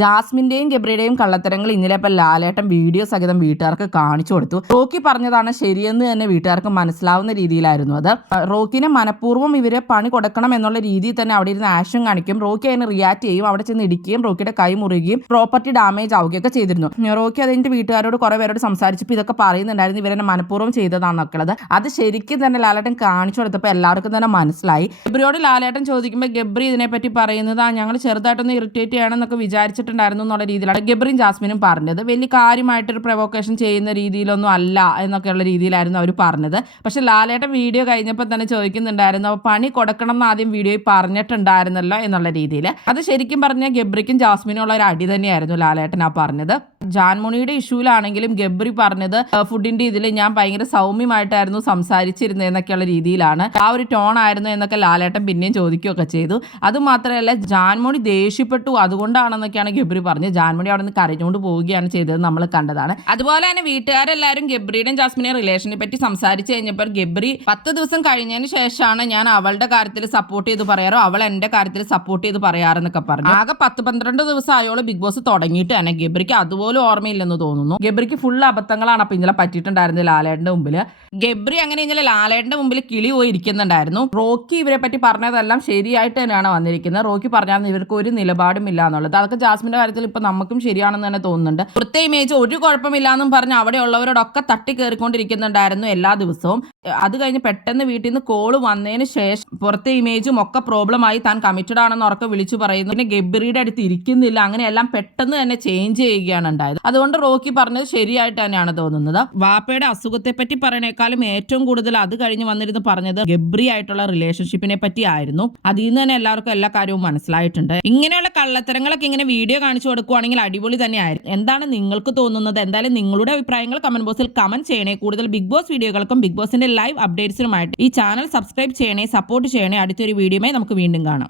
ജാസ്മിന്റെയും ഗബ്രിയുടെയും കള്ളത്തരങ്ങൾ ഇന്നലെ ഇപ്പം ലാലേട്ടൻ വീഡിയോ സഹിതം വീട്ടുകാർക്ക് കാണിച്ചു കൊടുത്തു. റോക്കി പറഞ്ഞതാണ് ശരിയെന്ന് തന്നെ വീട്ടുകാർക്ക് മനസ്സിലാവുന്ന രീതിയിലായിരുന്നു അത്. റോക്കിനെ മനഃപൂർവ്വം ഇവരെ പണി കൊടുക്കണം എന്നുള്ള രീതിയിൽ തന്നെ അവിടെ ഇരുന്ന് ആക്ഷൻ കാണിക്കും. റോക്കി അതിന് റിയാക്ട് ചെയ്യും. അവിടെ ചെന്ന് ഇടിക്കുകയും റോക്കിയുടെ കൈ മുറിയുകയും പ്രോപ്പർട്ടി ഡാമേജ് ആവുകയൊക്കെ ചെയ്തിരുന്നു. റോക്കി അതിന്റെ വീട്ടുകാരോട് കുറെ പേരോട് സംസാരിച്ചപ്പോൾ ഇതൊക്കെ പറയുന്നുണ്ടായിരുന്നു, ഇവരെന്നെ മനഃപൂർവ്വം ചെയ്തതാണെന്നൊക്കെ ഉള്ളത്. അത് ശരിക്കും തന്നെ ലാലേട്ടൻ കാണിച്ചു കൊടുത്തപ്പോൾ എല്ലാവർക്കും തന്നെ മനസ്സിലായി. ഗബ്രിയോട് ലാലേട്ടൻ ചോദിക്കുമ്പോൾ ഗബ്രി ഇതിനെപ്പറ്റി പറയുന്നത് ഞങ്ങൾ ചെറുതായിട്ടൊന്ന് ഇറിറ്റേറ്റ് ചെയ്യണമെന്നൊക്കെ വിചാരിച്ചിട്ടുണ്ടായിരുന്നു എന്നുള്ള രീതിയിലാണ് ഗബ്രിയും ജാസ്മിനും പറഞ്ഞത്. വലിയ കാര്യമായിട്ടൊരു പ്രൊവോക്കേഷൻ ചെയ്യുന്ന രീതിയിലൊന്നും അല്ല എന്നൊക്കെയുള്ള രീതിയിലായിരുന്നു അവർ പറഞ്ഞത്. പക്ഷെ ലാലേട്ടൻ വീഡിയോ കഴിഞ്ഞപ്പോൾ തന്നെ ചോദിക്കുന്നുണ്ടായിരുന്നു, പണി കൊടുക്കണം എന്ന് ആദ്യം വീഡിയോയിൽ പറഞ്ഞിട്ടുണ്ടായിരുന്നല്ലോ എന്നുള്ള രീതിയിൽ. അത് ശരിക്കും പറഞ്ഞാൽ ഗബ്രിക്കും ജാസ്മിനും ഉള്ള ഒരു അടി തന്നെയായിരുന്നു ലാലേട്ടൻ ആ പറഞ്ഞത്. ജാൻമോണിയുടെ ഇഷ്യൂലാണെങ്കിലും ഗബ്രി പറഞ്ഞത് ഫുഡിന്റെ ഇതിൽ ഞാൻ ഭയങ്കര സൗമ്യമായിട്ടായിരുന്നു സംസാരിച്ചിരുന്നത് എന്നൊക്കെയുള്ള രീതിയിലാണ്, ആ ഒരു ടോൺ ആയിരുന്നു എന്നൊക്കെ ലാലേട്ടൻ പിന്നെയും ചോദിക്കുകയൊക്കെ ചെയ്തു. അതുമാത്രമല്ല ജാൻമോണി ദേഷ്യപ്പെട്ടു അതുകൊണ്ടാണെന്നൊക്കെയാണ് ഗബ്രി പറഞ്ഞത്. ജാൻമോണി അവിടെ നിന്ന് കരഞ്ഞുകൊണ്ട് പോവുകയാണ് ചെയ്തത് നമ്മൾ കണ്ടതാണ്. അതുപോലെ തന്നെ വീട്ടുകാരെല്ലാവരും ഗബ്രിയുടെയും ജാസ്മിനെയും റിലേഷനെ പറ്റി സംസാരിച്ച് കഴിഞ്ഞപ്പോൾ ഗബ്രി 10 ദിവസം കഴിഞ്ഞതിന് ശേഷമാണ് ഞാൻ അവളുടെ കാര്യത്തിൽ സപ്പോർട്ട് ചെയ്ത് പറയാറോ അവൾ എന്റെ കാര്യത്തിൽ സപ്പോർട്ട് ചെയ്ത് പറയാറെന്നൊക്കെ പറഞ്ഞു. ആകെ 10-12 ദിവസം ആയോളൂ ബിഗ് ബോസ് തുടങ്ങിയിട്ട് തന്നെ. ഗബ്രിക്ക് അതുപോലെ ഓർമ്മയില്ലെന്ന് തോന്നുന്നു. ഗബ്രിക്ക് ഫുൾ അബദ്ധങ്ങളാണ് അപ്പൊ ഇന്നലെ പറ്റിയിട്ടുണ്ടായിരുന്നത് ലാലേട്ടന്റെ മുമ്പിൽ. ഗബ്രി അങ്ങനെ ഇന്നലെ ലാലേട്ടന്റെ മുമ്പിൽ കിളി പോയി ഇരിക്കുന്നുണ്ടായിരുന്നു. റോക്കി ഇവരെ പറ്റി പറഞ്ഞതെല്ലാം ശരിയായിട്ട് തന്നെയാണ് വന്നിരിക്കുന്നത്. റോക്കി പറഞ്ഞാൽ ഇവർക്ക് ഒരു നിലപാടും ഇല്ല എന്നുള്ളത്. അതൊക്കെ ജാസ്മിന്റെ കാര്യത്തിൽ ഇപ്പൊ നമുക്കും ശരിയാണെന്ന് തന്നെ തോന്നുന്നുണ്ട്. പുറത്തെ ഇമേജ് ഒരു കുഴപ്പമില്ലാന്നും പറഞ്ഞ് അവിടെ ഉള്ളവരോടൊക്കെ തട്ടി കയറിക്കൊണ്ടിരിക്കുന്നുണ്ടായിരുന്നു എല്ലാ ദിവസവും. അത് കഴിഞ്ഞ് പെട്ടെന്ന് വീട്ടിൽ നിന്ന് കോള് വന്നതിന് ശേഷം പുറത്തെ ഇമേജും ഒക്കെ പ്രോബ്ലം ആയി, താൻ കമ്മിറ്റഡ് ആണെന്ന് ഉറക്കെ വിളിച്ചു പറയുന്നു. പിന്നെ ഗബ്രിയുടെ അടുത്ത് ഇരിക്കുന്നില്ല, അങ്ങനെയെല്ലാം പെട്ടെന്ന് തന്നെ ചേഞ്ച് ചെയ്യുകയാണ് ഉണ്ടായത്. അതുകൊണ്ട് റോക്കി പറഞ്ഞത് ശരിയായിട്ട് തന്നെയാണ് തോന്നുന്നത്. വാപ്പയുടെ അസുഖത്തെ പറ്റി പറയണേക്കാളും ഏറ്റവും കൂടുതൽ അത് കഴിഞ്ഞ് വന്നിരുന്ന് പറഞ്ഞത് ഗബ്രി ആയിട്ടുള്ള റിലേഷൻഷിപ്പിനെ പറ്റി ആയിരുന്നു. അതിൽ നിന്ന് തന്നെ എല്ലാവർക്കും എല്ലാ കാര്യവും മനസ്സിലായിട്ടുണ്ട്. ഇങ്ങനെയുള്ള കള്ളത്തരങ്ങളൊക്കെ ഇങ്ങനെ വീഡിയോ കാണിച്ചു കൊടുക്കുവാണെങ്കിൽ അടിപൊളി തന്നെയായിരുന്നു. എന്താണ് നിങ്ങൾക്ക് തോന്നുന്നത്? എന്തായാലും നിങ്ങളുടെ അഭിപ്രായങ്ങൾ കമന്റ് ബോക്സിൽ കമന്റ് ചെയ്യണേ. കൂടുതൽ ബിഗ് ബോസ് വീഡിയോകൾക്കും ബിഗ് ബോസിന്റെ ലൈവ് അപ്ഡേറ്റ്സിനുമായിട്ട് ഈ ചാനൽ സബ്സ്ക്രൈബ് ചെയ്യണേ, സപ്പോർട്ട് ചെയ്യണേ. അടുത്തൊരു വീഡിയോയുമായി നമുക്ക് വീണ്ടും കാണാം.